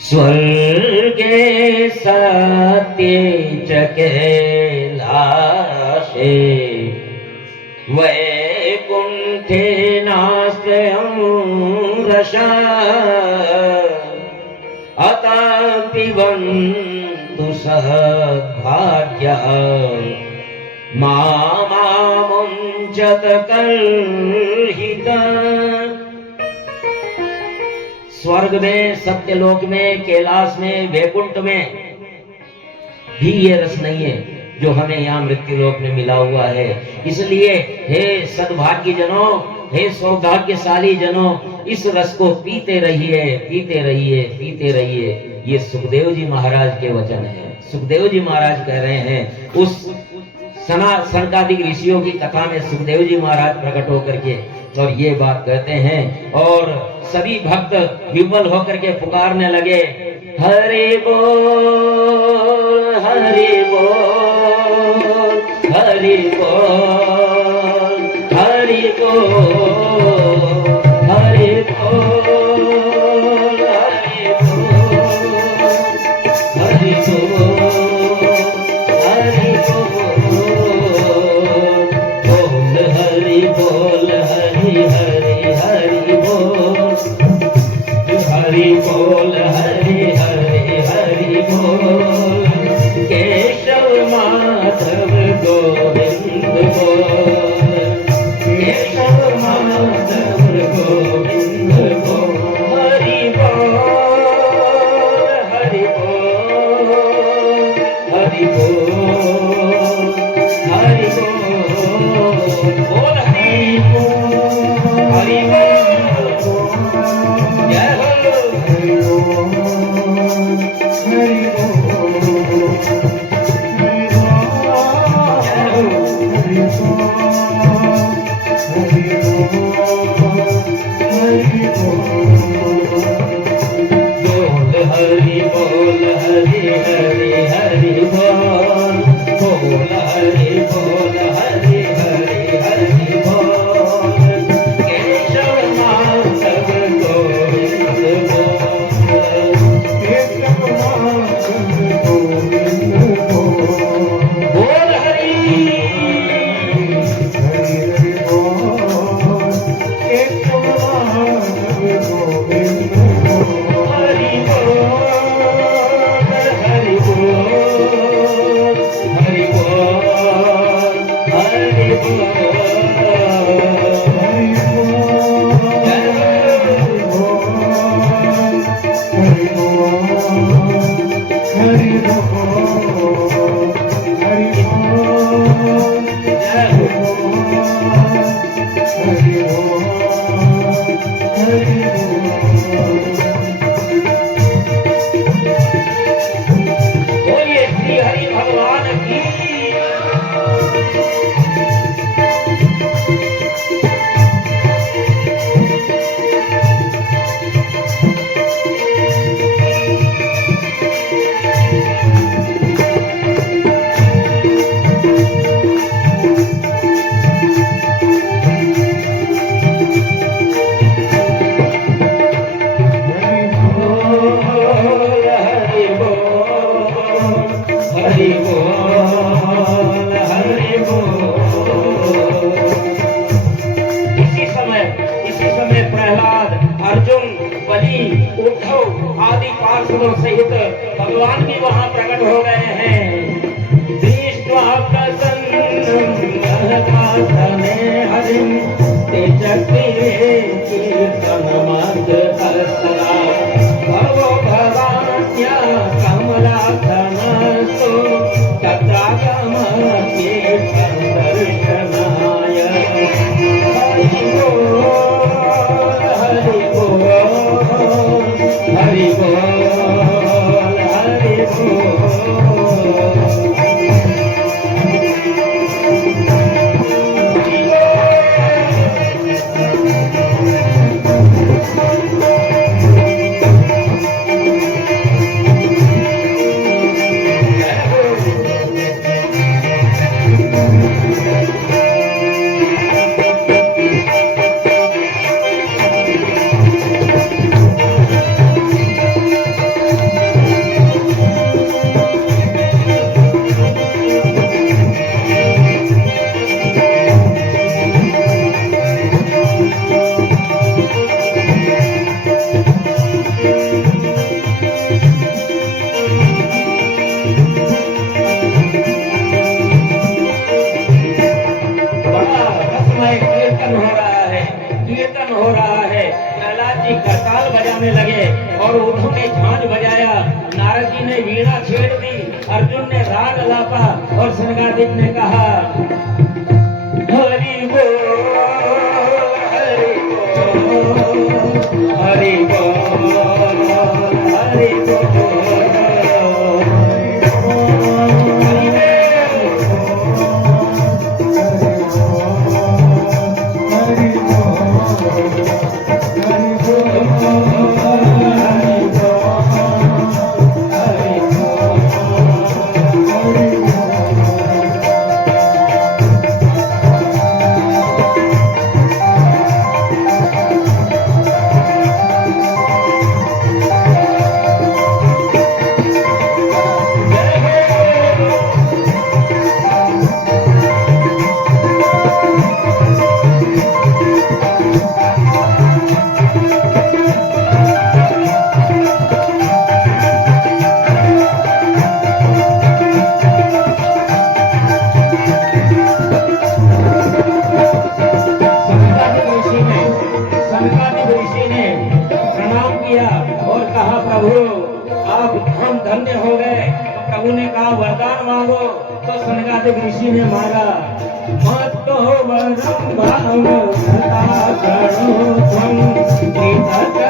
स्वर्गे सत्ये च कैलासे वैकुण्ठे नास्त्यं रसा अतः पिबन्तु सद्भाग्याः मामुञ्चत कल्हिता। स्वर्ग में, सत्यलोक में, कैलाश में, वैकुंठ में भी ये रस नहीं है जो हमें यहाँ मृत्यु लोक में मिला हुआ है। इसलिए हे सद्भाग्य जनों, हे सौभाग्यशाली जनों, इस रस को पीते रहिए, पीते रहिए, पीते रहिए। ये सुखदेव जी महाराज के वचन है। सुखदेव जी महाराज कह रहे हैं, उस सनकादिक ऋषियों की कथा में सुखदेव जी महाराज प्रकट होकर के और ये बात कहते हैं, और सभी भक्त विफल होकर के पुकारने लगे, हरि बोल, हरि बोल, हरि बोल, हरि बोल, हरि बोल, हरि बोल, हरि बोल, हरि बोल, हरि हरि हरि बोल, हरि बोल, हरि हरि हरि बोल, केशव माधव गोविंद बोल, केशव माधव गोविंद बोल, हरि बोल, हरि बोल, हरि बोल, हरि बोल, बोल हरि बोल, हरि बोल, जय हो हरि बोल, हरि बोल, जय हो हरि बोल, हरि बोल, हरि बोल, हरि हरि हरि बोल, बोल हरि बोल, हरि हरि हरि बोल, केशव माधव गोविंद बोल, केशव माधव गोविंद बोल, बोल हरि हरि हरि बोल, केशव माधव गोविंद बोल, हरि बोल, हरि बोल, हरि बोल, हरि बोल, बोलिए श्री हरि भगवान की। हरि बोल, हरि बोल। इसी समय प्रहलाद, अर्जुन, बलि, उद्धव आदि पार्षदों सहित भगवान भी वहां प्रकट हो गए हैं। दृष्ट्वा प्रसन्नं महदासने हरिं तेजस्वी कीर्तनमद्भुतस्तरा भवो भवान्या कमलासनस्तु तत्रागमकीर्तनदर्शनाय। हरि बोल, हरि बोल, हरि बोल, हरि बोल। ने झांझ बजाया, नारद जी ने वीणा छेड़ दी, अर्जुन ने राग अलापा और सनकादिक ने कहा हरि बोल हरि बोल हरि बोल हरि बोल। वरदान मांगो तो सनकादिक ऋषि ने मांगा मत तो वरम भाव सदा करो तुम कीर्तन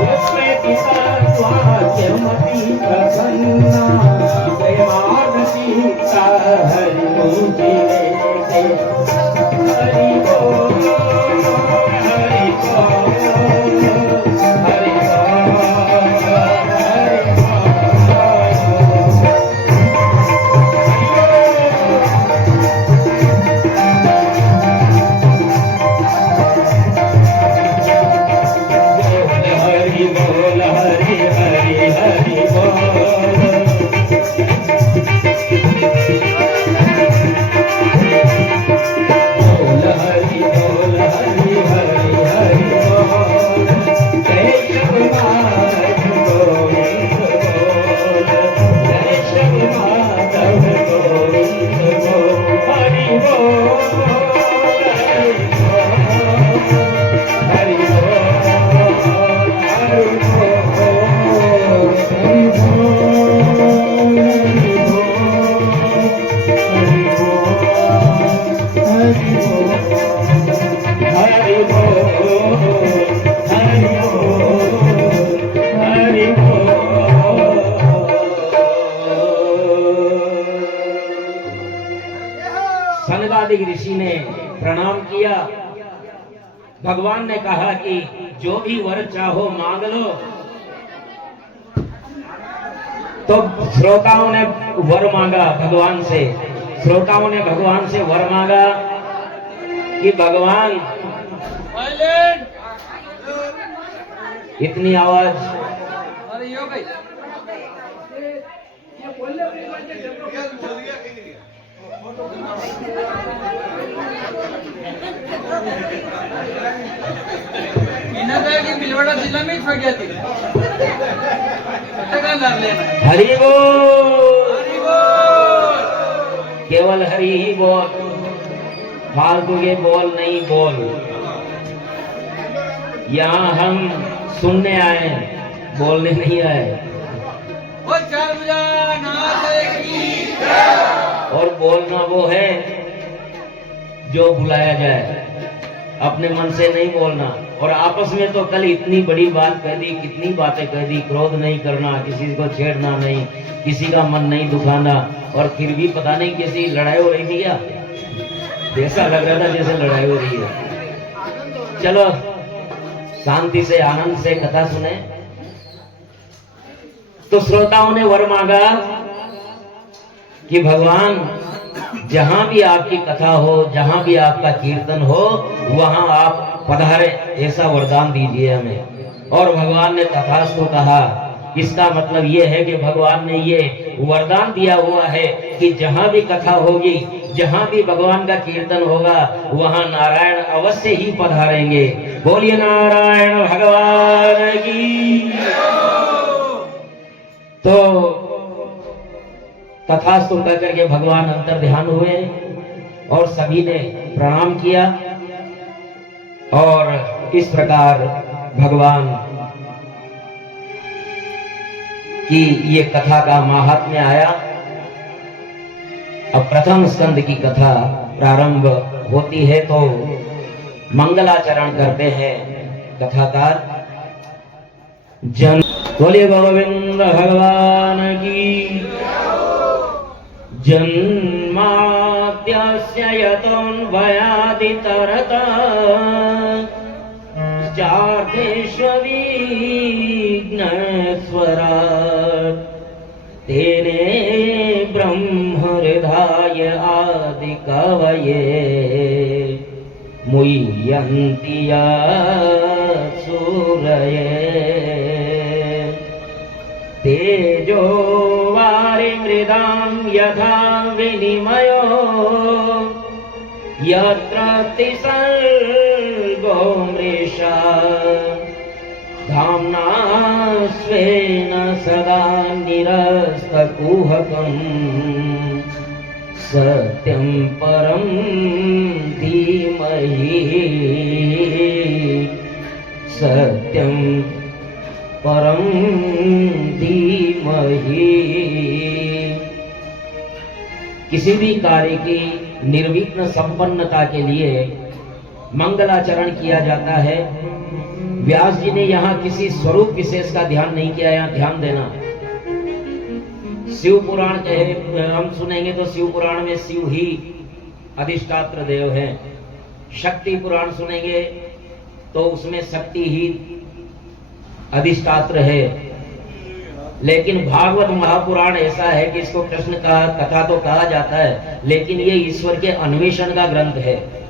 जिसमें पिता स्वास्थ्य मति प्रसन्ना जयमान सीता हरि मुझे हरि बोल हरि बोल हरि सनकादिक ऋषि ने प्रणाम किया। भगवान ने कहा कि जो भी वर चाहो मांग लो। तो श्रोताओं ने वर मांगा भगवान से, श्रोताओं ने भगवान से वर मांगा कि भगवान इतनी आवाज बिलवाड़ा जिला में हरि बोल, केवल हरि ही बोल, फालतू के बोल नहीं बोल। यहाँ हम सुनने आए, बोलने नहीं आए। और बोलना वो है जो बुलाया जाए, अपने मन से नहीं बोलना। और आपस में तो कल इतनी बड़ी बात कह दी, कितनी बातें कह दी, क्रोध नहीं करना, किसी को छेड़ना नहीं, किसी का मन नहीं दुखाना, और फिर भी पता नहीं किसी लड़ाई हो रही थी क्या, ऐसा लग रहा था जैसे लड़ाई हो रही है। चलो शांति से आनंद से कथा सुने। तो श्रोताओं ने वर मांगा कि भगवान जहां भी आपकी कथा हो, जहां भी आपका कीर्तन हो, वहां आप पधारे, ऐसा वरदान दीजिए हमें। और भगवान ने तथास्तु कहा। इसका मतलब ये है कि भगवान ने ये वरदान दिया हुआ है कि जहां भी कथा होगी, जहां भी भगवान का कीर्तन होगा, वहां नारायण अवश्य ही पधारेंगे। बोलिए नारायण भगवान की। तो तथास्तु कहकर के भगवान अंतर ध्यान हुए और सभी ने प्रणाम किया। और इस प्रकार भगवान की ये कथा का महात्म्य आया। अब प्रथम स्कंद की कथा प्रारंभ होती है तो मंगलाचरण करते हैं कथाकार। जन बोले गोविंद भगवान की। जन्माद्यस्य यतोऽन्वयादितरतश्चार्थेष्वविघ्नस्वराट् तेने ब्रह्महृदाय आदिकवये मुह्यन्ति सूरये तेजो वारिमृदां यथा विनिमयो यत्र तिसर्गो मृषा धाम्ना स्वेन सदा निरस्तकुहकम् सत्यं परं धीमहि सत्यं परम धीमहि। किसी भी कार्य की निर्विघ्न संपन्नता के लिए मंगलाचरण किया जाता है। व्यास जी ने यहाँ किसी स्वरूप विशेष का ध्यान नहीं किया। यहाँ ध्यान देना, शिव पुराण कहे हम सुनेंगे तो शिव पुराण में शिव ही अधिष्ठात्र देव है। शक्ति पुराण सुनेंगे तो उसमें शक्ति ही अधिष्ठात्र है। लेकिन भागवत महापुराण ऐसा है कि इसको कृष्ण का कथा तो कहा जाता है, लेकिन ये ईश्वर के अन्वेषण का ग्रंथ है।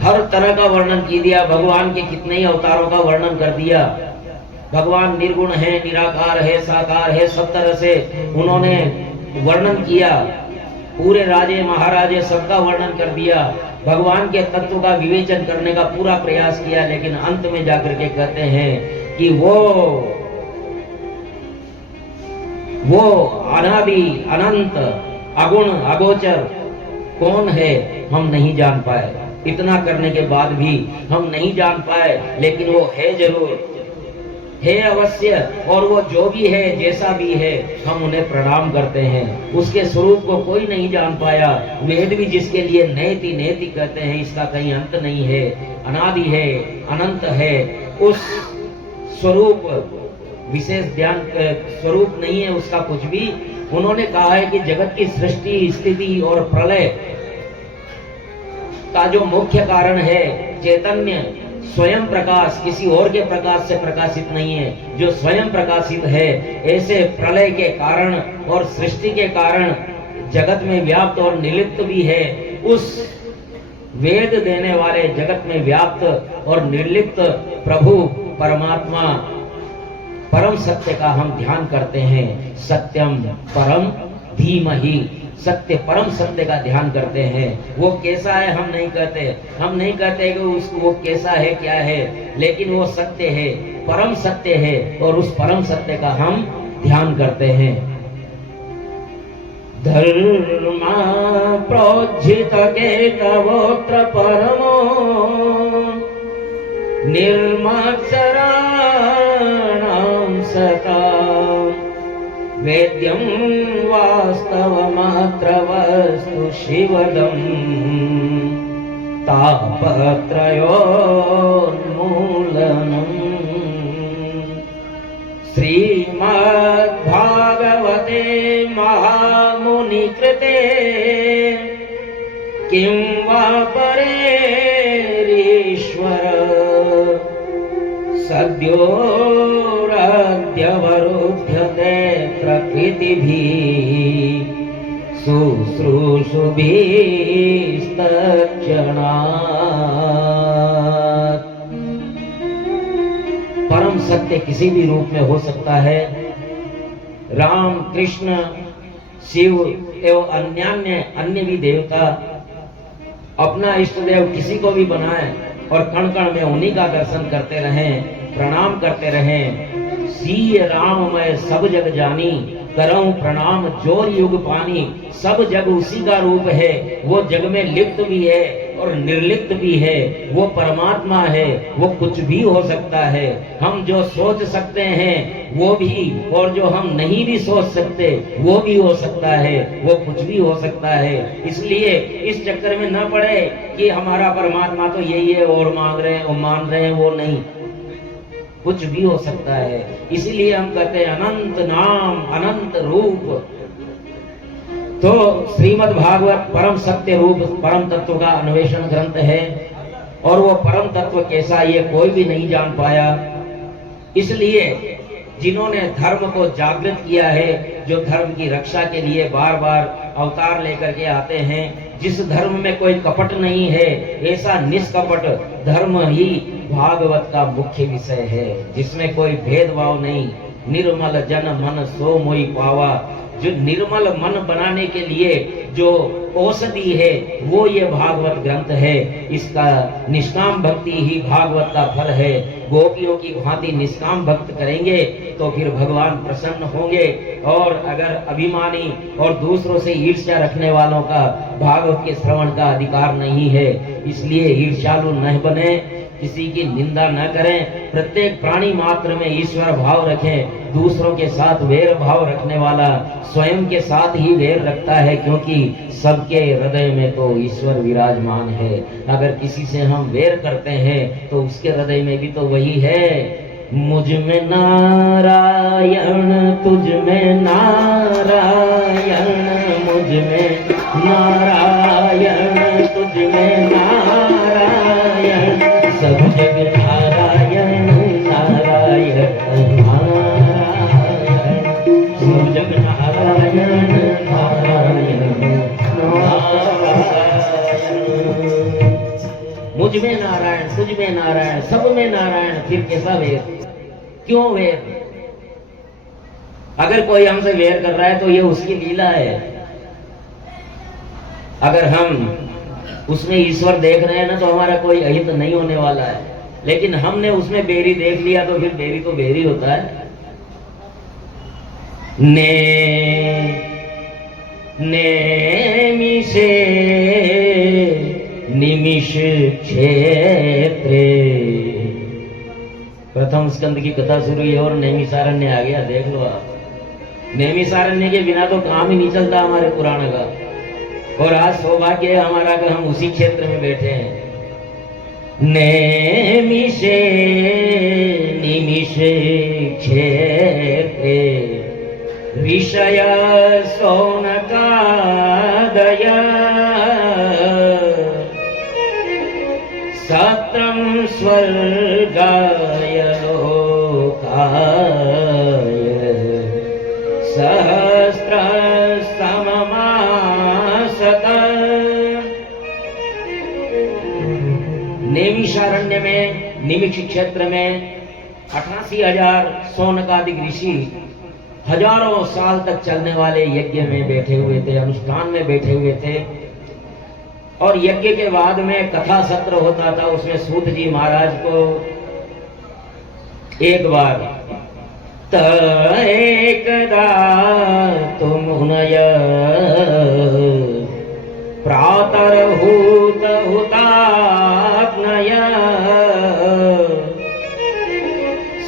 हर तरह का वर्णन की दिया, भगवान के कितने ही अवतारों का वर्णन कर दिया। भगवान निर्गुण है, निराकार है, साकार है, सब तरह से उन्होंने वर्णन किया। पूरे राजे महाराजे सबका वर्णन कर दिया। भगवान के तत्व का विवेचन करने का पूरा प्रयास किया, लेकिन अंत में जाकर के कहते हैं कि वो अनादि अनंत अगुण अगोचर कौन है हम नहीं जान पाए। इतना करने के बाद भी हम नहीं जान पाए, लेकिन वो है जरूर, है अवश्य। और वो जो भी है, जैसा भी है, हम उन्हें प्रणाम करते हैं। उसके स्वरूप को कोई नहीं जान पाया। वेद भी जिसके लिए नेति नेति कहते हैं, इसका कहीं अंत नहीं है, अनादि है, अनंत है। उस स्वरूप विशेष ध्यान स्वरूप नहीं है उसका कुछ भी। उन्होंने कहा है कि जगत की सृष्टि स्थिति और प्रलय का जो मुख्य कारण है चैतन्य स्वयं प्रकाश, किसी और के प्रकाश से प्रकाशित नहीं है, जो स्वयं प्रकाशित है। ऐसे प्रलय के कारण और सृष्टि के कारण जगत में व्याप्त और निर्लिप्त भी है। उस वेद देने वाले जगत में व्याप्त और निर्लिप्त प्रभु परमात्मा परम सत्य का हम ध्यान करते हैं। सत्यम परम धीमहि, सत्य परम सत्य का ध्यान करते हैं। वो कैसा है हम नहीं कहते, हम नहीं कहते कि उसको वो कैसा है क्या है, लेकिन वो सत्य है, परम सत्य है, और उस परम सत्य का हम ध्यान करते हैं। धर्मा प्रोज्झित केतवोऽत्र परमो निर्मत्सराणां सता वेद्यं वास्तवमात्र वस्तु शिवदम् तापत्रयोन्मूलनम्। श्रीमद्भागवते महामुनिकृते किं वा परेरीश्वर सद्योरद्यवरुध्यते प्रकृतिभिः शुश्रूषुभिस्तत्क्षणात्। परम सत्य किसी भी रूप में हो सकता है। राम, कृष्ण, शिव एवं अन्य भी देवता अपना इष्ट देव किसी को भी बनाए और कण कण में उन्हीं का दर्शन करते रहें, प्रणाम करते रहें। सीय राम मैं सब जग जानी, करऊं प्रणाम जोर युग पानी। सब जग उसी का रूप है, वो जग में लिप्त भी है और निर्लिप्त भी है, वो परमात्मा है, वो कुछ भी हो सकता है। हम जो सोच सकते हैं वो भी, और जो हम नहीं भी सोच सकते वो भी हो सकता है, वो कुछ भी हो सकता है। इसलिए इस चक्कर में न पड़े कि हमारा परमात्मा तो यही है और मांग रहे हैं और मान रहे हैं, वो नहीं, कुछ भी हो सकता है। इसीलिए हम कहते हैं अनंत नाम अनंत रूप। तो श्रीमद् भागवत परम सत्य रूप परम तत्व का अन्वेषण ग्रंथ है, और वो परम तत्व कैसा ये कोई भी नहीं जान पाया। इसलिए जिन्होंने धर्म को जागृत किया है, जो धर्म की रक्षा के लिए बार बार अवतार लेकर के आते हैं, जिस धर्म में कोई कपट नहीं है, ऐसा निष्कपट धर्म ही भागवत का मुख्य विषय है, जिसमें कोई भेदभाव नहीं। निर्मल जन मन सो मोहि पावा, जो निर्मल मन बनाने के लिए जो औषधि है वो ये भागवत ग्रंथ है। इसका निष्काम भक्ति ही भागवत का फल है। गोपियों की भांति निष्काम भक्त करेंगे तो फिर भगवान प्रसन्न होंगे। और अगर अभिमानी और दूसरों से ईर्ष्या रखने वालों का भागवत के श्रवण का अधिकार नहीं है। इसलिए ईर्ष्यालु न बने, किसी की निंदा न करें, प्रत्येक प्राणी मात्र में ईश्वर भाव रखें। दूसरों के साथ वैर भाव रखने वाला स्वयं के साथ ही वैर रखता है, क्योंकि सबके हृदय में तो ईश्वर विराजमान है। अगर किसी से हम वैर करते हैं तो उसके हृदय में भी तो वही है। मुझ में नारायण तुझ में नारायण, मुझ में नारायण तुझ में नारायण, सब जग नारायण नारायण नारायण, सब जग नारायण नारायण नारायण। मुझ में नारायण तुझ में नारायण सब में नारायण, फिर कैसा वेर? क्यों वेर? अगर कोई हमसे वेर कर रहा है तो ये उसकी लीला है। अगर हम उसमें ईश्वर देख रहे हैं ना, तो हमारा कोई अहित नहीं होने वाला है। लेकिन हमने उसमें बेरी देख लिया तो फिर बेरी तो बेरी होता है। नेमिषे निमिष क्षेत्रे, प्रथम स्कंद की कथा शुरू हुई और नैमिषारण्य आ गया। देख लो आप, नैमिषारण्य के बिना तो काम ही नहीं चलता हमारे पुराण का। और आज सौभाग्य है हमारा कि हम उसी क्षेत्र में बैठे हैं। नेमिषे निमिषे क्षेत्रे विषय सौनकादय, सत्रं स्वर्गाय लोकाय, सहस्र नैमिषारण्य में, निमिष क्षेत्र में 88,000 सौनकादिक ऋषि हजारों साल तक चलने वाले यज्ञ में बैठे हुए थे, अनुष्ठान में बैठे हुए थे। और यज्ञ के बाद में कथा सत्र होता था। उसमें सूत जी महाराज को एक बार एकदा तुम हुनय प्रातर्हूत हुताग्नय,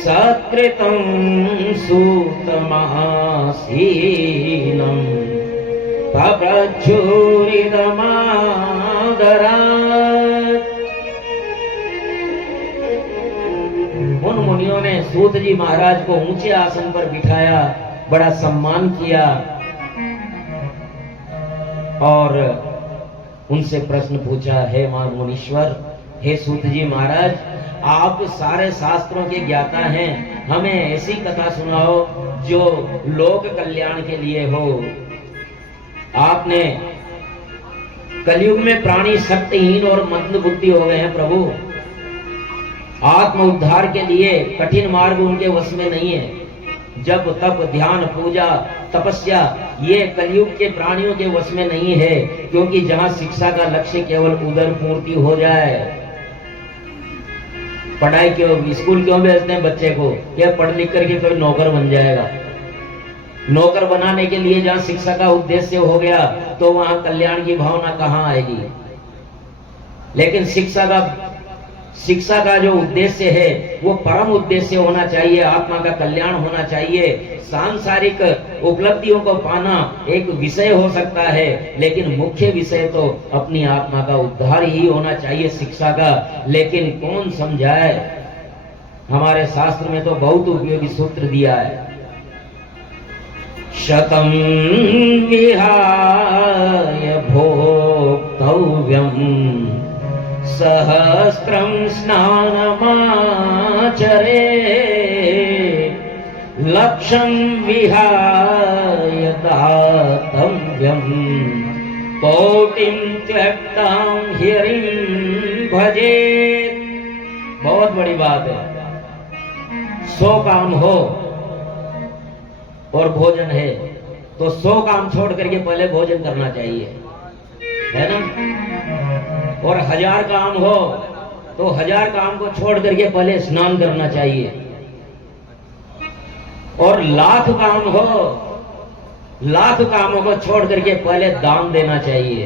सत्कृतं सूतमासीनं पप्रच्छुरिदमादरात्। उन मुनियों ने सूत जी महाराज को ऊंचे आसन पर बिठाया, बड़ा सम्मान किया और उनसे प्रश्न पूछा, हे मान मुनीश्वर, हे सूत जी महाराज, आप सारे शास्त्रों के ज्ञाता हैं, हमें ऐसी कथा सुनाओ जो लोक कल्याण के लिए हो। आपने कलयुग में प्राणी शक्तिहीन और मंद बुद्धि हो गए हैं प्रभु। आत्म उद्धार के लिए कठिन मार्ग उनके वश में नहीं है। जप तप ध्यान पूजा तपस्या ये कलयुग के प्राणियों के वश में नहीं है, क्योंकि जहां शिक्षा का लक्ष्य केवल उदर पूर्ति हो जाए। पढ़ाई क्यों, स्कूल क्यों भेजते हैं बच्चे को? क्या पढ़ लिख करके कोई नौकर बन जाएगा? नौकर बनाने के लिए जहां शिक्षा का उद्देश्य हो गया तो वहां कल्याण की भावना कहां आएगी? लेकिन शिक्षा का जो उद्देश्य है वो परम उद्देश्य होना चाहिए, आत्मा का कल्याण होना चाहिए। सांसारिक उपलब्धियों को पाना एक विषय हो सकता है, लेकिन मुख्य विषय तो अपनी आत्मा का उद्धार ही होना चाहिए शिक्षा का। लेकिन कौन समझाए? हमारे शास्त्र में तो बहुत उपयोगी सूत्र दिया है, शतम विहाय भोक्तव्यम सहस्त्रम स्नानमाचरे लक्षं विहाय दातव्यम कोटिं त्यक्तां हरिं भजेत। बहुत बड़ी बात है। 100 काम हो और भोजन है तो 100 काम छोड़ करके पहले भोजन करना चाहिए, है ना। और 1000 काम हो तो 1000 काम को छोड़ करके पहले स्नान करना चाहिए। और 1,00,000 काम हो, 1,00,000 कामों को छोड़ करके पहले दान देना चाहिए।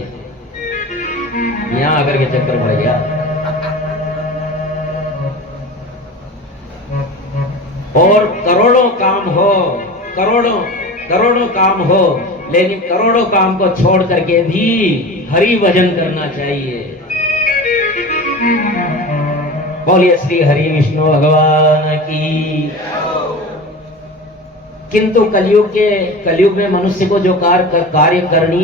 यहां आकर के चक्कर पड़ गया। और करोड़ों काम हो, करोड़ों काम हो, लेकिन करोड़ों काम को छोड़ करके भी हरि भजन करना चाहिए। बोलिए श्री हरि विष्णु भगवान की। किंतु कलयुग में मनुष्य को जो कार्य करनी है